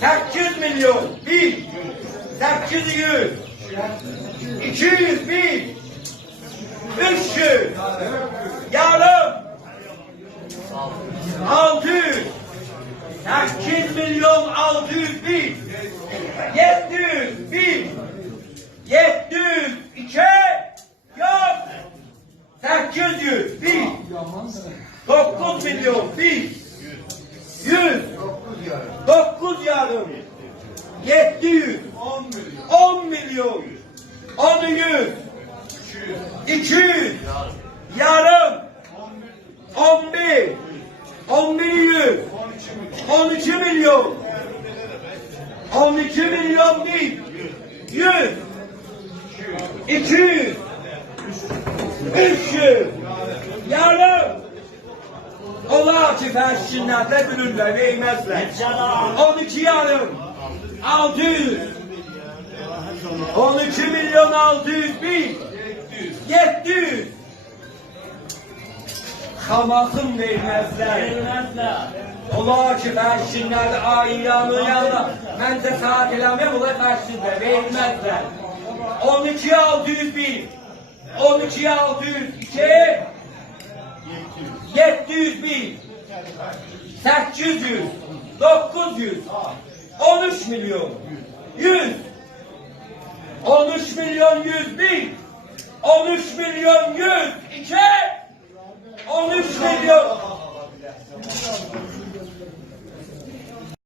800 milyon, 1, 800, 200 bin, 300, yarım, 600, 8 milyon 600 bin, 700 bin, 700, 2, yok, 800 bin, 9 milyon, 1, 100, 9 yarım, 700, 10 milyon, 10 100, 200, yarım, 11, 11 100, 12 milyon, 12 milyon 1, 100, 200, 300, yarım. Ola ki fəhşinlərdə gülürlər, verməzlər. 12 yarım, 600, 12 milyon 600 bin, 700. Xamasın verməzlər. Ola ki fəhşinlərdə ayyanın yanında, mən cəsarət eləməyəm, ola fəhşinlər, verməzlər. 12 600 bin, 12 602, 700 bin, 800, 900, 13 milyon, 100, 13 milyon 100 bin, 13 milyon 100, 2, 13 milyon